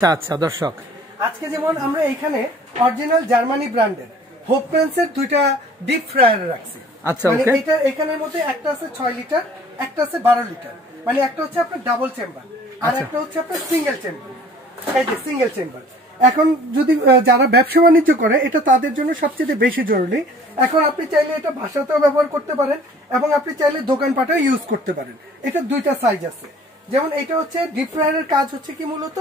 আচ্ছা দর্শক, আজকে যেমন আমরা এখানে অরিজিনাল জার্মানি ব্র্যান্ডের হোপমেন্সের দুইটা ডিপ ফ্রায়ার রাখছি। আচ্ছা মানে ওকে, এটা এখানের মধ্যে একটা আছে 6 লিটার, একটা আছে 12 লিটার। মানে একটা হচ্ছে আপনার ডাবল চেম্বার আর একটা হচ্ছে আপনার সিঙ্গেল চেম্বার। এই যে সিঙ্গেল চেম্বার। এখন যদি যারা ব্যবসা বাণিজ্য করে এটা তাদের জন্য সবচেয়ে বেশি জরুরি। এখন আপনি চাইলে এটা বাসাতেও ব্যবহার করতে পারেন এবং আপনি চাইলে দোকানপাটেও ইউজ করতে পারেন। এটা দুইটা সাইজ আছে। যেমন এটা হচ্ছে ডিপ ফ্রায়ারের কাজ হচ্ছে কি মূলত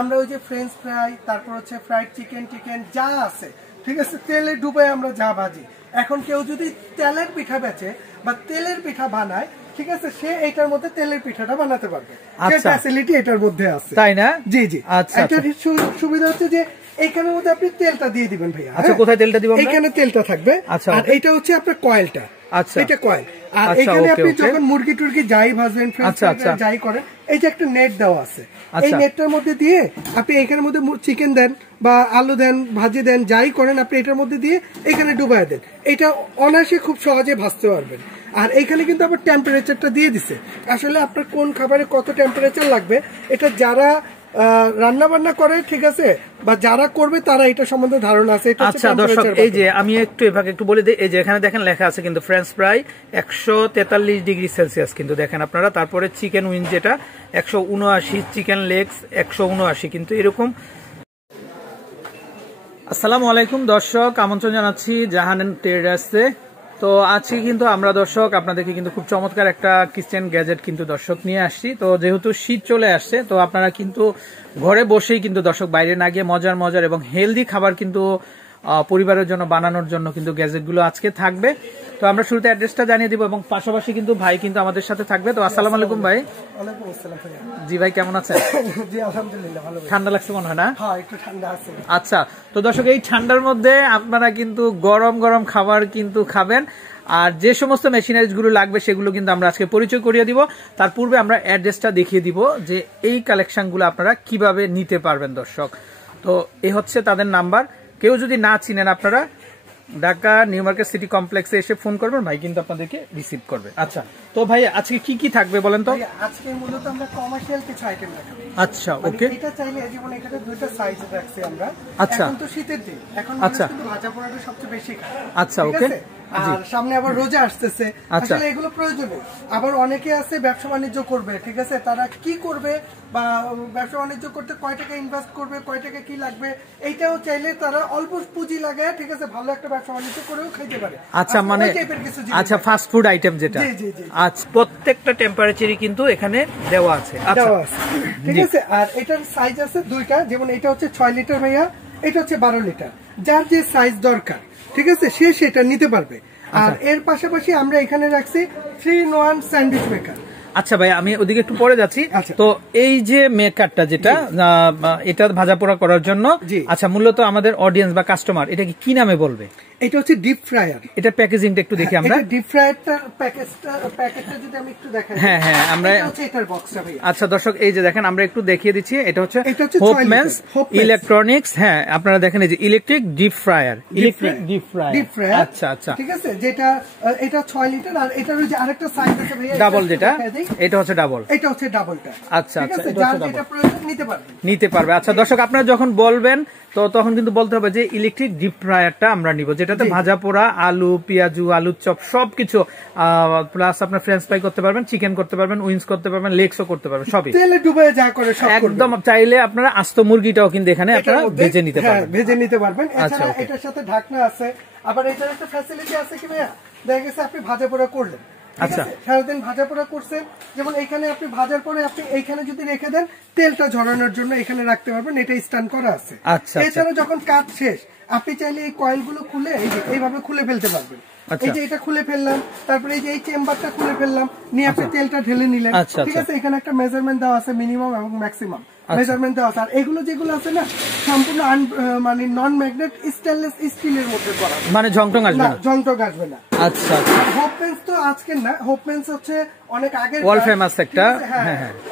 আমরা ওই যে ফ্রেঞ্চ ফ্রাই, তারপর হচ্ছে ফ্রাইড চিকেন যা আছে, ঠিক আছে, তেলে ডুবে আমরা যা ভাজি। এখন কেউ যদি তেলের পিঠা বেচে বা তেলের পিঠা বানায়, ঠিক আছে, সে এটার মধ্যে তেলের পিঠাটা বানাতে পারবে। ফ্যাসিলিটি এটার মধ্যে আছে, তাই না? জি জি। আচ্ছা, এটার সুবিধা হচ্ছে যে এইখানের মধ্যে আপনি তেলটা দিয়ে দিবেন ভাইয়া। আচ্ছা, কোথায় তেলটা দিব? এখানে তেলটা থাকবে। আচ্ছা, আর এটা হচ্ছে আপনার কয়েলটা। আচ্ছা, এটা কয়েল। আর এখানে আপনি যখন মুরগি টুরগি যাই ভাজবেন, যাই করেন, এই যে একটা নেট দেওয়া আছে, এই নেটটার মধ্যে দিয়ে আপনি এখানের মধ্যে চিকেন দেন বা আলু দেন, ভাজি দেন, যাই করেন আপনি এটার মধ্যে দিয়ে এখানে ডুবাই দেন। এটা অনায়াসে খুব সহজে ভাজতে পারবেন। আর এখানে কিন্তু আবার টেম্পারেচারটা দিয়ে দিছে। আসলে আপনার কোন খাবারে কত টেম্পারেচার লাগবে এটা যারা রান্না বান্না করে, ঠিক আছে, বা যারা করবে তারা এটা সম্বন্ধে ধারণা আছে। আচ্ছা দর্শক, এই যে আমি একটু এভাবে একটু বলে দিই, এই যে এখানে দেখেন লেখা আছে কিন্তু ফ্রেঞ্চ ফ্রাই 143 ডিগ্রি সেলসিয়াস কিন্তু দেখেন আপনারা। তারপরে চিকেন উইং যেটা 179, চিকেন লেগস 179 কিন্তু এরকম। আসসালামু আলাইকুম দর্শক, আমন্ত্রণ জানাচ্ছি জাহান ট্রেডার্সে। তো আজকে কিন্তু আমরা দর্শক আপনাদেরকে কিন্তু খুব চমৎকার একটা কিচেন গ্যাজেট কিন্তু দর্শক নিয়ে আসছি। তো যেহেতু শীত চলে আসছে, তো আপনারা কিন্তু ঘরে বসেই কিন্তু দর্শক বাইরে না গিয়ে মজার এবং হেলদি খাবার কিন্তু পরিবারের জন্য বানানোর জন্য কিন্তু গ্যাজেটগুলো আজকে থাকবে। তো আমরা শুরুতে অ্যাড্রেসটা জানিয়ে দিব এবং পাশাপাশি কিন্তু ভাই কিন্তু আমাদের সাথে থাকবে। তো আসসালামু আলাইকুম ভাই। ওয়ালাইকুম আসসালাম ভাইয়া। জি ভাই, কেমন আছেন? জি আলহামদুলিল্লাহ ভালো। ঠান্ডা লাগছে মনে হয় না? হ্যাঁ, একটু ঠান্ডা আছে। আচ্ছা, তো দর্শক এই ঠান্ডার মধ্যে আপনারা কিন্তু গরম খাবার কিন্তু খাবেন। আর যে সমস্ত মেশিনারিজ গুলো লাগবে সেগুলো কিন্তু আমরা আজকে পরিচয় করিয়ে দিব। তার পূর্বে আমরা অ্যাড্রেসটা দেখিয়ে দিব যে এই কালেকশন গুলো আপনারা কিভাবে নিতে পারবেন দর্শক। তো এই হচ্ছে তাদের নাম্বার। কেউ যদি না চিনেন আপনারা ঢাকা নিউ মার্কেট সিটি কমপ্লেক্সে এসে ফোন করবেন, ভাই কিন্তু আপনাদেরকে রিসিভ করবে। আচ্ছা, তো ভাই আজকে কি থাকবে বলেন তো? আজকে মূলত আমরা কমার্শিয়াল কিছু আইটেম রাখবো। আচ্ছা ওকে। এটা চাইলে যেমন এখানে দুইটা সাইজ রাখছি আমরা। আচ্ছা, এখন তো শীতের দিন, এখন কিন্তু ভাজা পোড়াটা সবচেয়ে বেশি খায়। আচ্ছা ওকে। আর সামনে আবার রোজা আসতেছে, আসলে এগুলো প্রয়োজনীয়। আবার অনেকে আছে ব্যবসা বাণিজ্য করবে, ঠিক আছে, তারা কি করবে বা ব্যবসা বাণিজ্য করতে কয় টাকা ইনভেস্ট করবে, কয় টাকা কি লাগবে, এইটাও চাইলে তারা অল্প পুঁজি লাগায়, ঠিক আছে, ভালো একটা ব্যবসা বাণিজ্য করেও খাইতে পারে। আচ্ছা, মানে আচ্ছা ফাস্ট ফুড আইটেম যেটা। আচ্ছা, প্রত্যেকটা টেম্পারেচারই কিন্তু এখানে দেওয়া আছে। আচ্ছা ঠিক আছে। আর এটার সাইজ আছে দুইটা, যেমন এটা হচ্ছে 6 লিটার ভাইয়া, এটা হচ্ছে 12 লিটার। যার যে সাইজ দরকার, ঠিক আছে, সে সেটা নিতে পারবে। আর এর পাশাপাশি আমরা এখানে রাখছি 3-in-1 স্যান্ডউইচ মেকার। আচ্ছা ভাই, আমি ওদিকে একটু পরে যাচ্ছি। তো এই যে মেকারটা যেটা এটা ভাজা পোড়া করার জন্য, আচ্ছা মূলত আমাদের অডিয়েন্স বা কাস্টমার এটা কি নামে বলবে? এটা হচ্ছে ডিপ ফ্রায়ার। এটা প্যাকেজিংটা একটু দেখি আমরা। এটা ডিপ ফ্রায়ারটার প্যাকেটটা যদি আমি একটু দেখাই। হ্যাঁ আমরা। এটা হচ্ছে এটার বক্সটা ভাই। আচ্ছা দর্শক, এই যে দেখেন আমরা একটু দেখিয়ে দিচ্ছি। এটা হচ্ছে হোপমেন্স ইলেকট্রনিক্স। হ্যাঁ, আপনারা দেখেন এই যে electric deep fryer, electric deep fryer. আচ্ছা, ঠিক আছে, যেটা এটা 6 লিটার। আর এটার ওই যে আরেকটা সাইজ আছে ভাই, ডাবল, যেটা এটা হচ্ছে ডাবল। এটা হচ্ছে ডাবলটা। আচ্ছা, যেটা প্রয়োজন নিতে পারবে। আচ্ছা দর্শক, আপনারা যখন বলবেন তো তখন কিন্তু বলতে হবে যে ইলেকট্রিক ডিপ ফ্রায়ারটা আমরা নিব, যেটাতে ভাজা পোড়া আলু, পেঁয়াজু, আলুর চপ সবকিছু, প্লাস আপনার ফ্রেঞ্চ ফ্রাই করতে পারবেন, চিকেন করতে পারবেন, উইংস করতে পারবেন, লেগসও করতে পারবেন, সবই তেলে ডুবে যা করে সব একদম। চাইলে আপনারা আস্ত মুরগিটাও কিন্তু এখানে আপনারা ভেজে নিতে পারবেন। ভেজে নিতে পারবেন। এছাড়া এটার সাথে ঢাকনা আছে। আবার এটার একটা ফ্যাসিলিটি আছে কি ভাইয়া, দেখা গেছে আপনি ভাজা পোড়া করলেন, আচ্ছা, সারাদিন ভাজা পোড়া করছেন, যেমন এইখানে আপনি ভাজার পরে আপনি এইখানে যদি রেখে দেন, তেলটা ঝরানোর জন্য এখানে রাখতে পারবেন। এটা স্ট্যান্ড করা আছে। এছাড়া যখন কাজ শেষ আপনি চাইলে এই কয়েলগুলো খুলে এইভাবে খুলে ফেলতে পারবেন। এই যে এটা খুলে ফেললাম, তারপরে এই যে এই চেম্বারটা খুলে ফেললাম, নিয়ে আপনি তেলটা ঢেলে নিলেন, ঠিক আছে। এখানে একটা মেজারমেন্ট দেওয়া আছে, মিনিমাম এবং ম্যাক্সিমাম মেজারমেন্ট দেওয়া আছে। আর এগুলো যেগুলো আছে না, সম্পূর্ণ মানে নন ম্যাগনেট স্টেনলেস স্টিলের মধ্যে করা, মানে ঝংটং আসবে না। আচ্ছা, হোপমেন্স তো আজকের না, হোপমেন্স হচ্ছে অনেক আগের ওয়ার্ল্ড ফেমাস একটা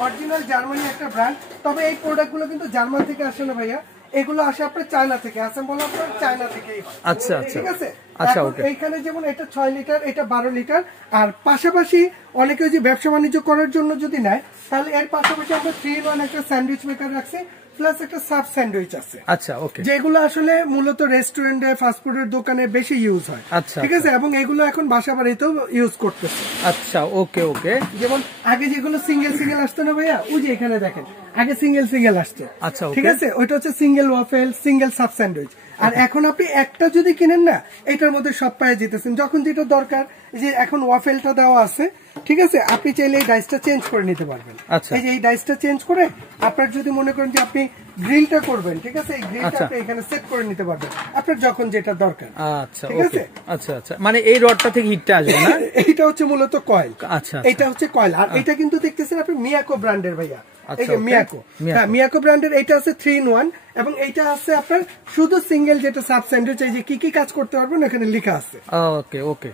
অরিজিনাল জার্মানি একটা ব্র্যান্ড। তবে এই প্রোডাক্টগুলো কিন্তু জার্মান থেকে আসে না ভাইয়া, এগুলো আসে আপনার চায়না থেকে, অ্যাসেম্বল আপনার চায়না থেকেই হয়। আচ্ছা, ঠিক আছে। আচ্ছা ওকে। এইখানে যেমন এটা 6 লিটার, এটা 12 লিটার। আর পাশাপাশি অনেকে যে ব্যবসা বাণিজ্য করার জন্য যদি নেয়, তাহলে এর পাশাপাশি আমরা 3-in-1 একটা স্যান্ডউইচ মেকার রাখছি। প্লাস একটা সাব স্যান্ডউইচ আছে। আচ্ছা ওকে, যেগুলো আসলে মূলত রেস্টুরেন্টে ফাস্টফুডের দোকানে বেশি ইউজ হয়। আচ্ছা ঠিক আছে, এবং এগুলো এখন বাসা বাড়িতেও ইউজ করতেছে। আচ্ছা ওকে ওকে। যেমন আগে যেগুলো সিঙ্গেল সিঙ্গেল আসতো না ভাইয়া, ওই যে এখানে দেখেন আগে সিঙ্গেল সিঙ্গেল আসতো। আচ্ছা ঠিক আছে, ওইটা হচ্ছে single waffle, single sub sandwich. আর এখন আপনি একটা যদি কিনেন না, এটার মধ্যে সব পায়ে যেতেছেন, যখন যেটা দরকার। যে এখন ওয়াফেলটা দেওয়া আছে, ঠিক আছে, আপনি চাইলে এই ডাইসটা চেঞ্জ করে নিতে পারবেন। এই যে এই ডাইসটা চেঞ্জ করে আপনার যদি মনে করেন যে আপনি গ্রিলটা করবেন, ঠিক আছে, এই গ্রিলটা আপনি এখানে সেট করে নিতে পারবেন আপনার যখন যেটা দরকার। আচ্ছা ঠিক আছে। আচ্ছা আচ্ছা, মানে এই রডটা থেকে হিটটা আসবে না? এইটা হচ্ছে মূলত কয়েল। আচ্ছা, এটা হচ্ছে কয়েল। আর এটা কিন্তু দেখতেছেন আপনি মিয়াকো ব্র্যান্ডের ভাইয়া, এই যে মিয়াকো। হ্যাঁ, মিয়াকো ব্র্যান্ডের। এটা আছে 3-in-1 এবং এইটা আছে আপনার শুধু সিঙ্গেল, যেটা সাব স্যান্ডউইচ। এই যে কি কি কাজ করতে পারবেন এখানে লেখা আছে। ওকে ওকে।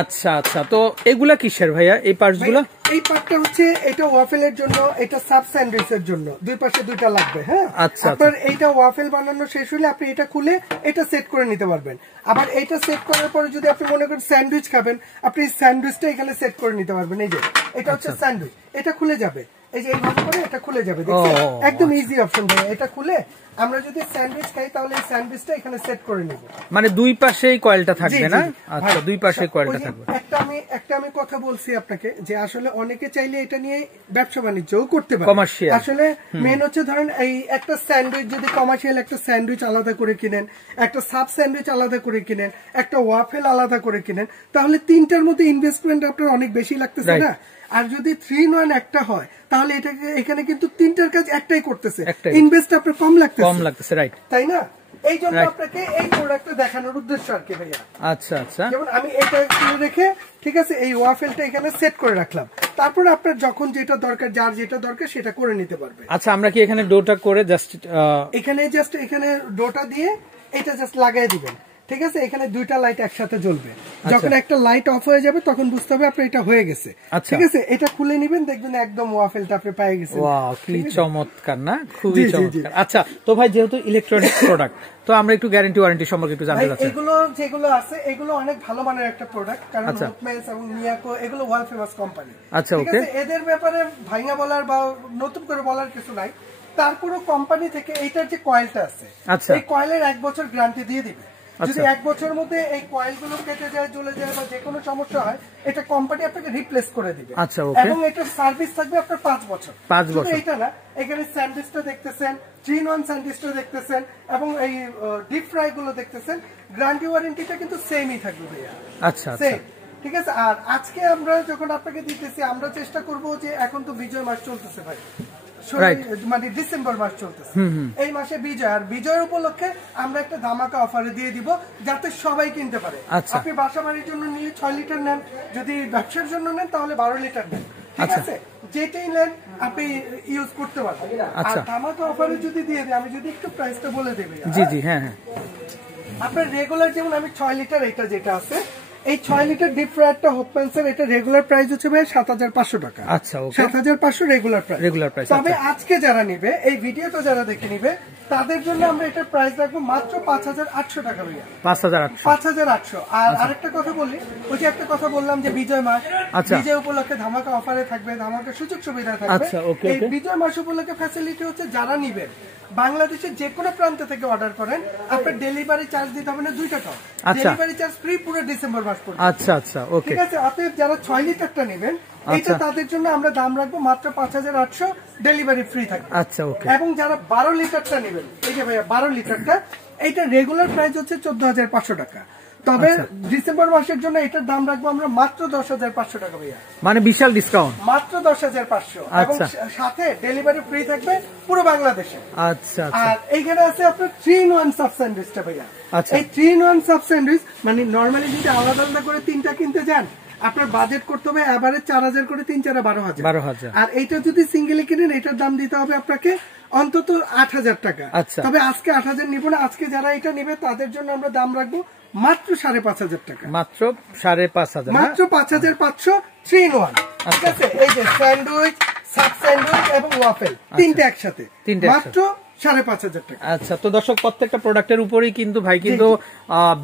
আচ্ছা আচ্ছা, তো এগুলা কিসের ভাইয়া এই পার্টসগুলো? এই পার্টটা হচ্ছে এটা ওয়াফেলের জন্য, এটা সাব স্যান্ডউইচের জন্য, দুই পাশে দুইটা লাগবে। হ্যাঁ, আচ্ছা, আপনার এইটা ওয়াফেল বানানো শেষ হলে আপনি এটা খুলে এটা সেট করে নিতে পারবেন। আবার এটা সেট করার পরে যদি আপনি মনে করেন স্যান্ডউইচ খাবেন, আপনি স্যান্ডউইচটা এখানে সেট করে নিতে পারবেন। এই যে এটা হচ্ছে স্যান্ডউইচ, এটা খুলে যাবে। এই যে এইভাবে করে এটা খুলে যাবে, দেখছেন? একদম ইজি অপশন ভাই। এটা খুলে আমরা যদি স্যান্ডউইচ খাই তাহলে এই স্যান্ডউইচটা এখানে সেট করে নিব। মানে দুই পাশেই কয়েলটা থাকবে না? আচ্ছা, দুই পাশেই কয়েলটা থাকবে। একটা আমি কথা বলছি আপনাকে যে আসলে অনেকে চাইলে এটা নিয়ে ব্যবসা বাণিজ্যও করতে পারে, কমার্শিয়াল। আসলে মেন হচ্ছে ধরেন এই একটা স্যান্ডউইচ যদি কমার্শিয়াল একটা স্যান্ডউইচ আলাদা করে কিনেন, একটা সাব স্যান্ডউইচ আলাদা করে কিনেন, একটা ওয়াফেল আলাদা করে কিনেন, তাহলে তিনটার মধ্যে ইনভেস্টমেন্ট আপনার অনেক বেশি লাগতেছে না? আর যদি 3-in-1 একটা হয় তাহলে এটাকে এখানে কিন্তু তিনটার কাজ একটাই করতেছে, ইনভেস্ট আপনার কম লাগতেছে, রাইট? তাই না? এই জন্য আপনাকে এই প্রোডাক্টটা দেখানোর উদ্দেশ্য আর কি ভাইয়া। আচ্ছা আচ্ছা, যেমন আমি এটা রেখে, ঠিক আছে, এই ওয়াফেলটা এখানে সেট করে রাখলাম, তারপর আপনার যখন যেটা দরকার, যার যেটা দরকার সেটা করে নিতে পারবে। আচ্ছা, আমরা কি এখানে ডোটা করে এখানে ডোটা দিয়ে এটা জাস্ট লাগাই দিবেন, ঠিক আছে? এখানে দুইটা লাইট একসাথে জ্বলবে। যখন একটা লাইট অফ হয়ে যাবে তখন বুঝতে হবে আপনার এটা হয়ে গেছে, ঠিক আছে? এটা খুলে নিবেন, দেখবেন একদম ওয়াফেলটা আপনি পেয়ে গেছেন। ওয়াও, কি চমৎকার না, খুবই চমৎকার। আচ্ছা, তো ভাই যেহেতু ইলেকট্রনিক্স প্রোডাক্ট, তো আমরা একটু গ্যারান্টি ওয়ারেন্টি সম্পর্কে একটু জানতে চাচ্ছি। এগুলো যেগুলো আছে এগুলো অনেক ভালো মানের একটা প্রোডাক্ট, কারণ হুকম্যানস এবং মিয়াকো এগুলো ওয়ার্ল্ড ফেমাস কোম্পানি। আচ্ছা, ওকে। এদের ব্যাপারে ভাইঙ্গা বলার বা নতুন করে বলার কিছু নাই। তারপরও কোম্পানি থেকে এইটার যে কয়েলটা আছে, এই কয়েলের 1 বছর গ্যারান্টি দিয়ে দিবে। যদি 1 বছরের মধ্যে এই কয়েল গুলো কেটে যায়, জ্বলে যায় বা যে কোনো সমস্যা হয়, এটা কোম্পানি আপনাকে রিপ্লেস করে দিবে। আচ্ছা, ওকে। এবং এটার সার্ভিস থাকবে আপনার 5 বছর। 5 বছর। এটা না, এখানে স্যান্ডউইচটা দেখতেছেন, 3-in-1 স্যান্ডউইচটা দেখতেছেন এবং এই ডিপ ফ্রাই গুলো দেখতেছেন, গ্যারান্টি ওয়ারেন্টিটা কিন্তু সেমই থাকবে ভাইয়া। আচ্ছা আচ্ছা, ঠিক আছে। আর আজকে আমরা যখন আপনাকে দিতেছি, আমরা চেষ্টা করব যে এখন তো বিজয় মাস চলতেছে ভাই, মানে ডিসেম্বর মাস চলতেছে, এই মাসে বিজয়, আর বিজয় উপলক্ষে আমরা একটা ধামাকা অফারে দিয়ে দিব যাতে সবাই কিনতে পারে। আপনি বাসা বাড়ির জন্য নিলে 6 লিটার নেন, যদি ব্যবসার জন্য নেন তাহলে 12 লিটার নেন, ঠিক আছে? যেটাই নেন আপনি ইউজ করতে পারবেন। আর ধামাকা অফারে যদি দিয়ে দিই, আমি যদি একটু প্রাইসটা বলে দেব। জি জি, হ্যাঁ হ্যাঁ। আপনার রেগুলার যেমন আমি 6 লিটার এটা যেটা আছে, এই 6 লিটার ডিপ ফ্রায়ারটা হুকম্যানসের, এটা রেগুলার প্রাইস হচ্ছে ভাই 7,500 টাকা। আচ্ছা, ওকে। 7,500 রেগুলার প্রাইস। তবে আজকে যারা নিবে, এই ভিডিওটা যারা দেখে নিবে, তাদের জন্য আমরা এটার প্রাইস রাখবো মাত্র 5,800 টাকা ভাইয়া। 5,800। আর আরেকটা কথা বলি, ওই যে একটা কথা বললাম যে বিজয় মাস, বিজয় উপলক্ষে ধামাকা অফারে থাকবে, ধামাকা সুযোগ সুবিধা থাকবে। এই বিজয় মাস উপলক্ষে ফ্যাসিলিটি হচ্ছে যারা নিবেন বাংলাদেশের যে কোনো প্রান্ত থেকে অর্ডার করেন, আপনার ডেলিভারি চার্জ দিতে হবে না 2 টাকা। ডেলিভারি চার্জ ফ্রি পুরো ডিসেম্বর মাস পর্যন্ত। আচ্ছা আচ্ছা, ওকে। ঠিক আছে। অতএব যারা 6 লিটারটা নেবেন, এটা তাদের জন্য আমরা দাম রাখবো মাত্র 5,800, ডেলিভারি ফ্রি থাকবে। আচ্ছা, ওকে। এবং যারা 12 লিটারটা নেবেন, এই যে ভাইয়া 12 লিটারটা, এইটা রেগুলার প্রাইস হচ্ছে 14,500 টাকা। তবে ডিসেম্বর মাসের জন্য এটার দাম রাখবো আমরা মাত্র 10,500 টাকা ভাইয়া, মানে বিশাল ডিসকাউন্ট, মাত্র 10,500। এবং সাথে ডেলিভারি ফ্রি থাকবে পুরো বাংলাদেশে। আচ্ছা। আর এইখানে আছে আপনার 3-in-1 সাব স্যান্ডউইচটা ভাইয়া। এই 3-in-1 সাব স্যান্ডউইচ মানে নরমালি যদি আলাদা আলাদা করে 3টা কিনতে যান, আপনার বাজেট করতে হবে এভারেজ 4,000 করে, 3-4 12,000। আর এইটা যদি সিঙ্গেলি কিনেন, এটার দাম দিতে হবে আপনাকে অন্তত 8,000 টাকা। তবে আজকে 8,000 নিব না, আজকে যারা এটা নিবে তাদের জন্য আমরা দাম রাখবো মাত্র 5,500 টাকা। মাত্র 5,500, মাত্র 5,500 3-in-1। ঠিক আছে। এই যে স্যান্ডউইচ, সাব স্যান্ডউইচ এবং ওয়াফেল, তিনটে একসাথে মাত্র 5,500 টাকা। আচ্ছা, তো দর্শক, প্রত্যেকটা প্রোডাক্টের উপরেই কিন্তু ভাই কিন্তু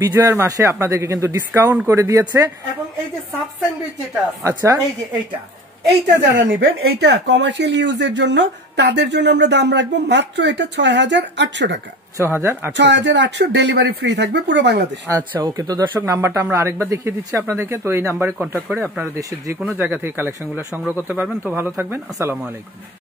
বিজয়ের মাসে আপনাদেরকে কিন্তু ডিসকাউন্ট করে দিয়েছে। এবং এই যে সাব স্যান্ডউইচ যেটা আছে, আচ্ছা, এই যে এইটা এইটা যারা নেবেন, এইটা কমার্শিয়াল ইউজের জন্য, তাদের জন্য আমরা দাম রাখবো মাত্র এটা 6,800 টাকা। 6,800 ডেলিভারি ফ্রি থাকবে পুরো বাংলাদেশে। আচ্ছা, ওকে। তো দর্শক, নাম্বারটা আমরা আরেকবার দেখিয়ে দিচ্ছি আপনাদেরকে। তো এই নাম্বারে কন্ট্যাক্ট করে আপনারা দেশের যে কোনো জায়গা থেকে কালেকশনগুলো সংগ্রহ করতে পারবেন। তো ভালো থাকবেন, আসসালামু আলাইকুম।